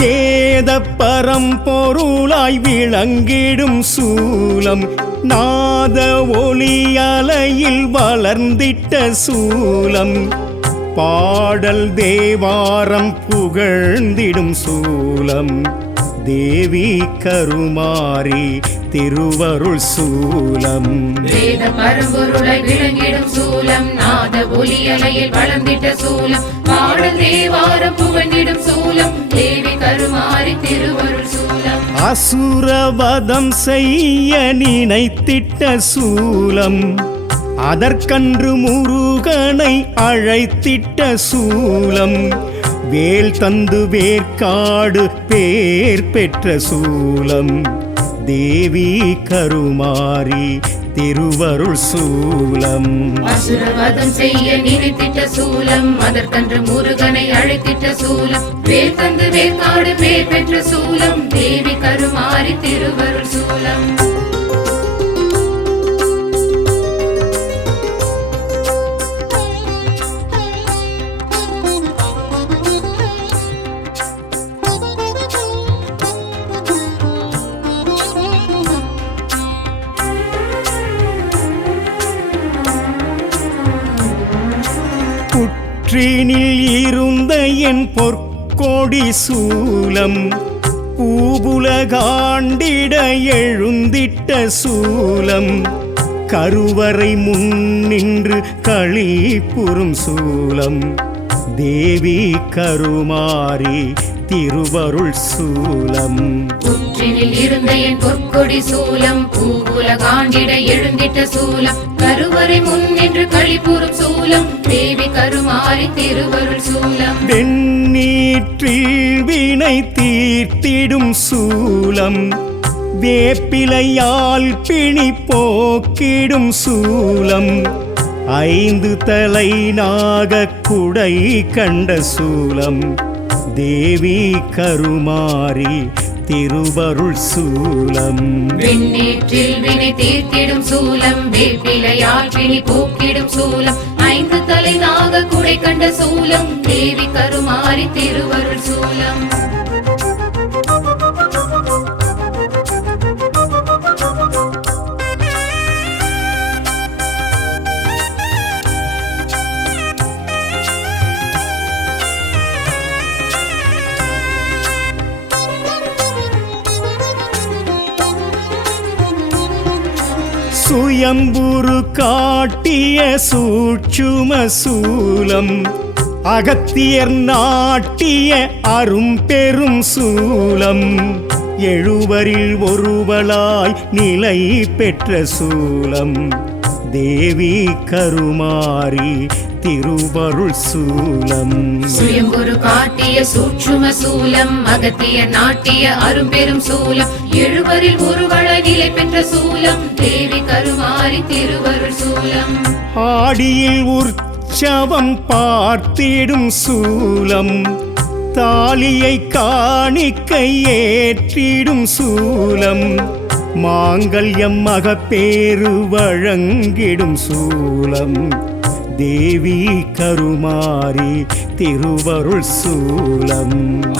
வேத பரம்பொருளாய் விளங்கிடும் சூலம் நாத ஒளி அலையில் வளர்ந்திட்ட சூலம் பாடல் தேவாரம் புகழ்ந்திடும் சூலம் தேவி கருமாரி திருவருள் சூலம் வேத பரம்பொருளாய் விளங்கிடும் சூலம் நாத ஒலியலையில் வளர்ந்திட்ட சூலம் பாடல் தேவாரம் புகழ்ந்திடும் சூலம் தேவி கருமாரி திருவருள் சூலம் அசுரவதம் செய்ய நினைத்திட்ட சூலம் அதற்கன்று முருகனை அழைத்திட்ட சூலம் வேல் தந்து வேர்க்காடு பேர் பெற்ற சூலம் தேவி கருமாரி திருவருள் சூலம் அசுரவதம் செய்ய நினைத்திட்ட சூலம் அதற்கன்று முருகனை அழைத்திட்ட சூலம் வேல் தந்து வேர்க்காடு பேர் பெற்ற சூலம் தேவி கருமாரி திருவருள் சூலம் புற்றினில் இருந்த என் பொற்கொடி சூலம் பூபுலகாண்டிட எழுந்திட்ட சூலம் கருவறை முன்னின்று களிப்புறும் சூலம் தேவி கருமாரி திருவருள் சூலம் புற்றினில் இருந்த என் பொற்கொடி சூலம் பூவுல காண்டிட எழுந்திட்ட சூலம் கருவறை முன்னின்று களிப்புறும் சூலம் தேவி கருமாரி திருவருள் சூலம் வெண்ணீற்றில் வினை தீர்த்திடும் சூலம் வேப்பிலையால் பிணி போக்கிடும் சூலம் 5 தலை நாகக் குடை கண்ட சூலம் தேவி கருமாரி திருவருள் சூலம் வெண்ணீற்றில் வினை தீர்த்திடும் சூலம் வேப்பிலையால் பிணி போக்கிடும் சூலம் 5 தலை நாக குடை கண்ட சூலம் தேவி கருமாரி திருவருள் சூலம் சுயம்புரு காட்டிய சூட்சும சூலம் அகத்தியர் நாட்டிய அரும்பெரும் சூலம் 7 ஒருவளாய் நிலை பெற்ற சூலம் தேவி கருமாரி திருவருள் சூலம் சுயம்புரு காட்டிய சூட்சும சூலம் அகத்திய நாட்டிய அரும்பெரும் சூலம் 7 ஒருவளாய் நிலை பெற்ற சூலம் தேவி கருமாரி திருவருள் சூலம் ஆடியில் உற்சவம் பார்த்திடும் சூலம் தாலியை காணிக்கை ஏற்றிடும் சூலம் மாங்கல்யம் மகப்பேறு வழங்கிடும் சூலம் தேவி கருமாரி திருவருள் சூலம்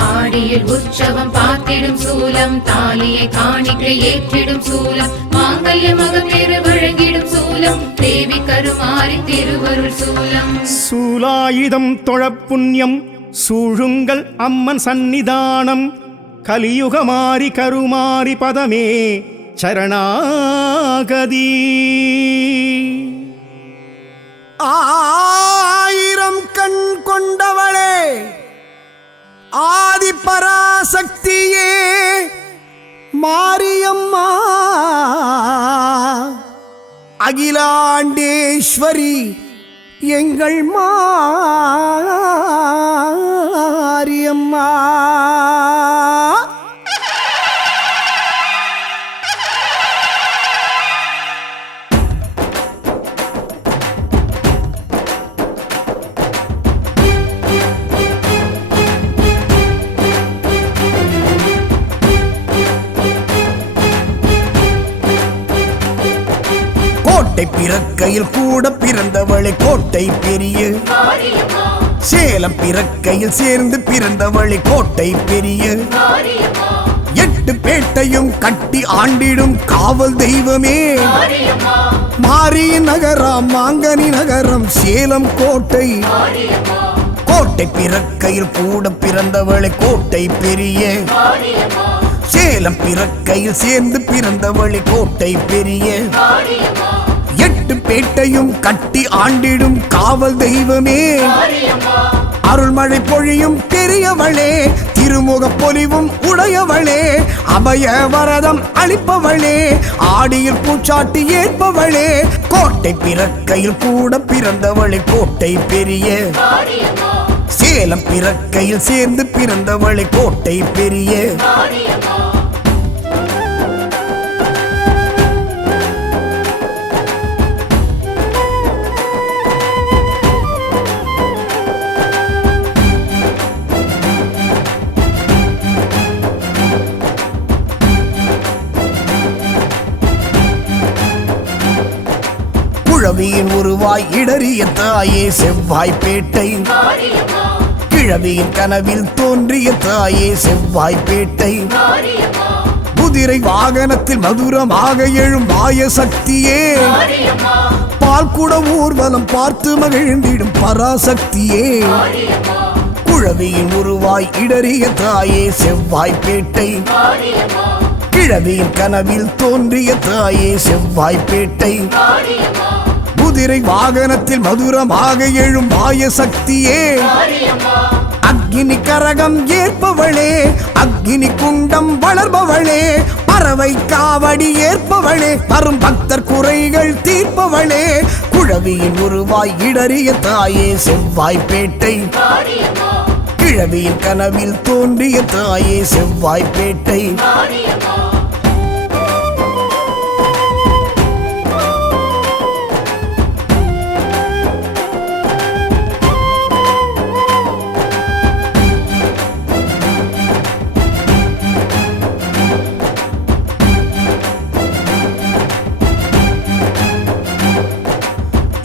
ஆடியில் உற்சவம் பார்த்திடும் சூலம் தாலியை காணிக்கை ஏற்றிடும் சூலம் மாங்கல்ய மகப்பேறு வழங்கிடும் சூலம் தேவி கருமாரி திருவருள் சூலம் சூலாயுதம் தொழப்புண்ணியம் சூழுங்கள் அம்மன் சந்நிதானம் கலியுகமாரி கருமாரி பதமே சரணாகதி 1000 கண் கொண்டவளே ஆதி பராசக்தியே மாரியம்மா அகிலாண்டேஸ்வரி எங்கள் மாரியம்மா கோட்டை பிறக்கையில் கூட பிறந்தவளை கோட்டை பெரிய சேலம் பிறக்கையில் சேர்ந்து பிறந்தவளை கோட்டை பெரிய 8 பேட்டையும் கட்டி ஆண்டிடும் காவல் தெய்வமே மாரியின் நகரம் மாங்கனி நகரம் சேலம் கோட்டை கோட்டை பிறக்கையில் கூட பிறந்தவளை கோட்டை பெரிய சேலம் பிறக்கையில் சேர்ந்து பிறந்தவளை கோட்டை பெரிய 8 பேட்டையும் கட்டி ஆண்டிடும் காவல் தெய்வமே அருள்மழை பொழியும் பெரியவளே திருமுக பொலிவும் உடையவளே அபய வரதம் அளிப்பவளே ஆடியில் பூச்சாட்டி ஏற்பவளே கோட்டை பிறக்கையில் கூட பிறந்தவளை கோட்டை பெரிய சேலம் பிறக்கையில் சேர்ந்து பிறந்தவளை கோட்டை பெரிய குழவியின் உருவாய் இடறிய தாயே செவ்வாய்ப்பேட்டை கிழவியின் கனவில் தோன்றிய தாயே செவ்வாய்ப்பேட்டை குதிரை வாகனத்தில் மதுரமாக எழும் மாய சக்தியே பால்குட ஊர்வலம் பார்த்து மகிழ்ந்திடும் பராசக்தியே குழவியின் உருவாய் இடறிய தாயே செவ்வாய்ப்பேட்டை கிழவியின் கனவில் தோன்றிய தாயே செவ்வாய்ப்பேட்டை மாரியம்மா குதிரை வாகனத்தில் மதுரமாக எழும் மாய சக்தியே மாரியம்மா அக்னி கரகம் ஏற்பவளே அக்னி குண்டம் வளர்பவளே பறவை காவடி ஏற்பவளே வரும் பக்தர் குறைகள் தீர்ப்பவளே குழவியின் உருவாய் இடறிய தாயே செவ்வாய்ப்பேட்டை மாரியம்மா கிழவியின் கனவில் தோன்றிய தாயே செவ்வாய்ப்பேட்டை மாரியம்மா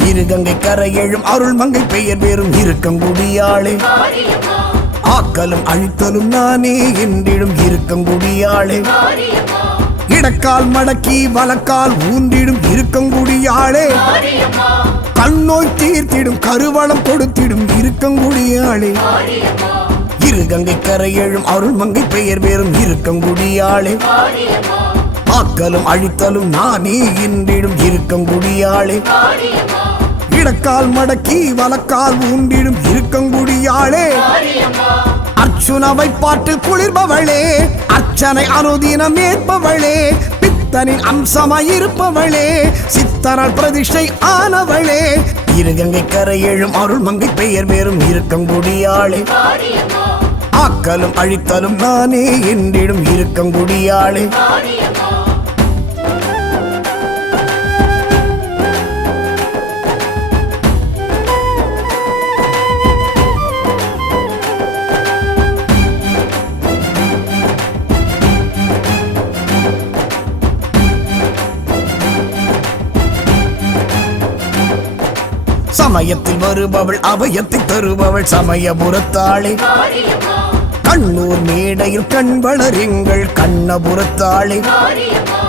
இருகங்கை கரையெழும் அருள் மங்கை பெயர் பெறும் இருக்கங்குடியாளே மாரியம்மா ஆக்கலும் அழித்தலும் நானே என்றிடும் இருக்கங்குடியாளே மாரியம்மா இடக்கால் மடக்கி வலக்கால் ஊன்றிடும் இருக்கங்குடியாளே மாரியம்மா கண்ணோய் தீர்த்திடும் கருவளம் கொடுத்திடும் இருக்கங்குடியாளே மாரியம்மா இருகங்கை கரையெழும் அருள் மங்கை பெயர் பெறும் இருக்கங்குடியாளே மாரியம்மா ஆக்கலும் அழித்தலும் நானே என்றிடும் இருக்கங்குடியாளே மாரியம்மா இடக்கால் மடக்கி வலக்கால் ஊன்றிடும் இருக்கங்குடியாளே மாரியம்மா அர்ச்சுனவை பாட்டில் குளிர்பவளே அர்ச்சனை அனுதினம் ஏற்பவளே பித்தனின் அம்சமாயிருப்பவளே சித்தரால் பிரதிஷ்டை ஆனவளே இருகங்கை கரையெழும் அருள் மங்கை பெயர் பெறும் இருக்கங்குடியாளே மாரியம்மா ஆக்கலும் அழித்தலும் நானே என்றிடும் இருக்கங்குடியாளே மாரியம்மா சமயத்தில் வருபவள் அபயத்தை தருபவள் சமயபுரத்தாளே மாரியம்மா கண்ணூர் மேடையில் கண் வளரெங்கள் கண்ணபுரத்தாளே மாரியம்மா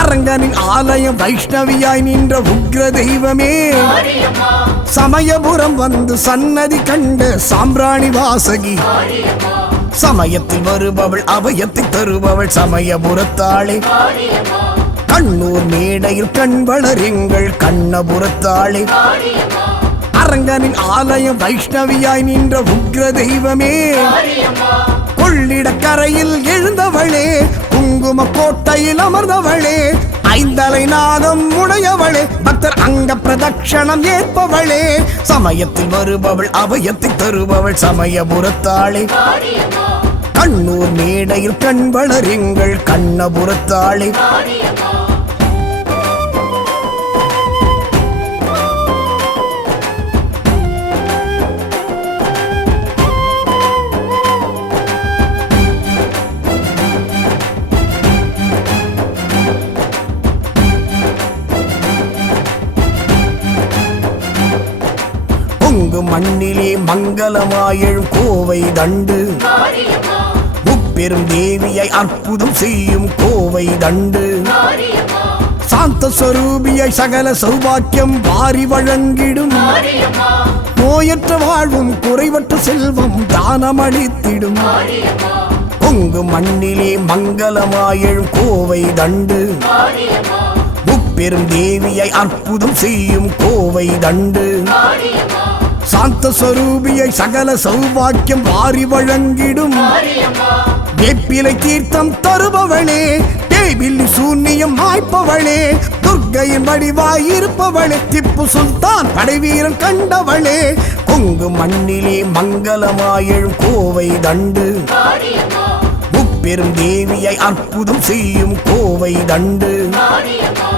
அரங்கனின் ஆலயம் வைஷ்ணவியாய் நின்ற உக்ர தெய்வமே மாரியம்மா சமயபுரம் வந்து சன்னதி கண்ட சாம்பிராணி வாசகி மாரியம்மா சமயத்தில் வருபவள் அபயத்தை தருபவள் சமயபுரத்தாளே மாரியம்மா கண்ணூர் மேடையில் கண் வளரெங்கள் கண்ணபுரத்தாளே மாரியம்மா அரங்கனின் ஆலயம் வைஷ்ணவியாய் நின்ற உக்ர தெய்வமே மாரியம்மா கொள்ளிட கரையில் எழுந்தவளே குங்கும கோட்டையில் அமர்ந்தவளே ஐந்தலை நாகம் உடையவளே பக்தர் அங்க பிரதட்சணம் ஏற்பவளே சமயத்தில் வருபவள் அபயத்தை தருபவள் சமயபுரத்தாளே மாரியம்மா கண்ணூர் மேடையில் கண் வளரெங்கள் கண்ணபுரத்தாளே மாரியம்மா பொங்கு மண்ணிலே மங்களமாயழும் கோவை தண்டு மாரியம்மா முப்பெரும் தேவியை அற்புதம் செய்யும் கோவை தண்டு மாரியம்மா சாந்த ஸ்வரூபியை சகல சௌபாக்கியம் வாரி வழங்கிடும் மாரியம்மா நோயற்ற வாழ்வும் குறைவற்ற செல்வம் தானமளித்திடும் மாரியம்மா பொங்கு மண்ணிலே மங்களமாயழும் கோவை தண்டு மாரியம்மா முப்பெரும் தேவியை அற்புதம் செய்யும் கோவை தண்டு மாரியம்மா சாந்த ஸ்வரூபியை சகல சௌபாக்கியம் வாரி வழங்கிடும் மாரியம்மா வேப்பிலை தீர்த்தம் தருபவளே தேவில்லி சூன்யம் மாய்ப்பவளே துர்க்கையின் வடிவாய் இருப்பவளே திப்பு சுல்தான் படைவீரன் கண்டவளே கொங்கு மண்ணிலே மங்களமாயழும் கோவை தண்டு மாரியம்மா முப்பெரும் தேவியை அற்புதம் செய்யும் கோவை தண்டு மாரியம்மா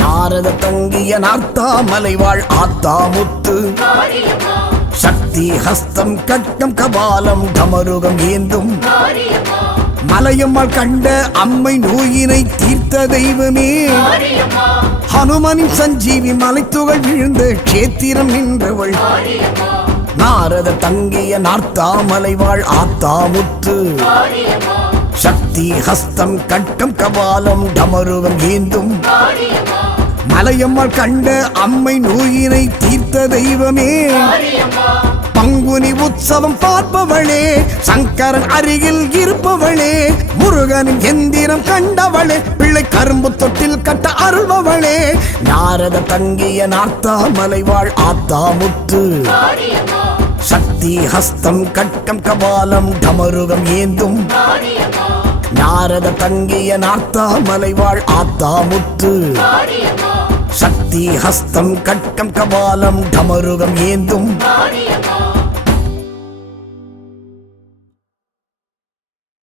நாரத தங்கிய நார்த்தாமலை வாழ் ஆத்தாமுத்து மாரியம்மா சக்தி ஹஸ்தம் கட்டம் கபாலம் டமருகம் ஏந்தும் மாரியம்மா மலையம்மாள் கண்ட அம்மை நோயினை தீர்த்த தெய்வமே மாரியம்மா ஹனுமனின் சஞ்சீவி மலைத்துகள் விழுந்த க்ஷேத்திரம் நின்றவள் மாரியம்மா நாரத தங்கிய நார்த்தாமலை வாழ் ஆத்தாமுத்து மாரியம்மா சக்தி ஹஸ்தம் கட்டம் கபாலம் டமருகம் ஏந்தும் மாரியம்மா மலையம்மாள் கண்ட அம்மை நோயினை தீர்த்த தெய்வமே மாரியம்மா பங்குனி உற்சவம் பார்ப்பவளே சங்கரன் அருகில் இருப்பவளே முருகனின் எந்திரம் கண்டவளே பிள்ளை கரும்பு தொட்டில் கட்ட அருள்பவளே நாரத தங்கிய நார்த்தாமலை வாழ் ஆத்தாமுத்து மாரியம்மா சக்தி ஹஸ்தம் கட்டம் கபாலம் டமருகம் ஏந்தும் மாரியம்மா நாரத தங்கிய நார்த்தாமலை வாழ் ஆத்தாமுத்து மாரியம்மா சக்தி ஹஸ்தம் கட்டம் கபாலம் டமருகம் ஏந்தும் மாரியம்மா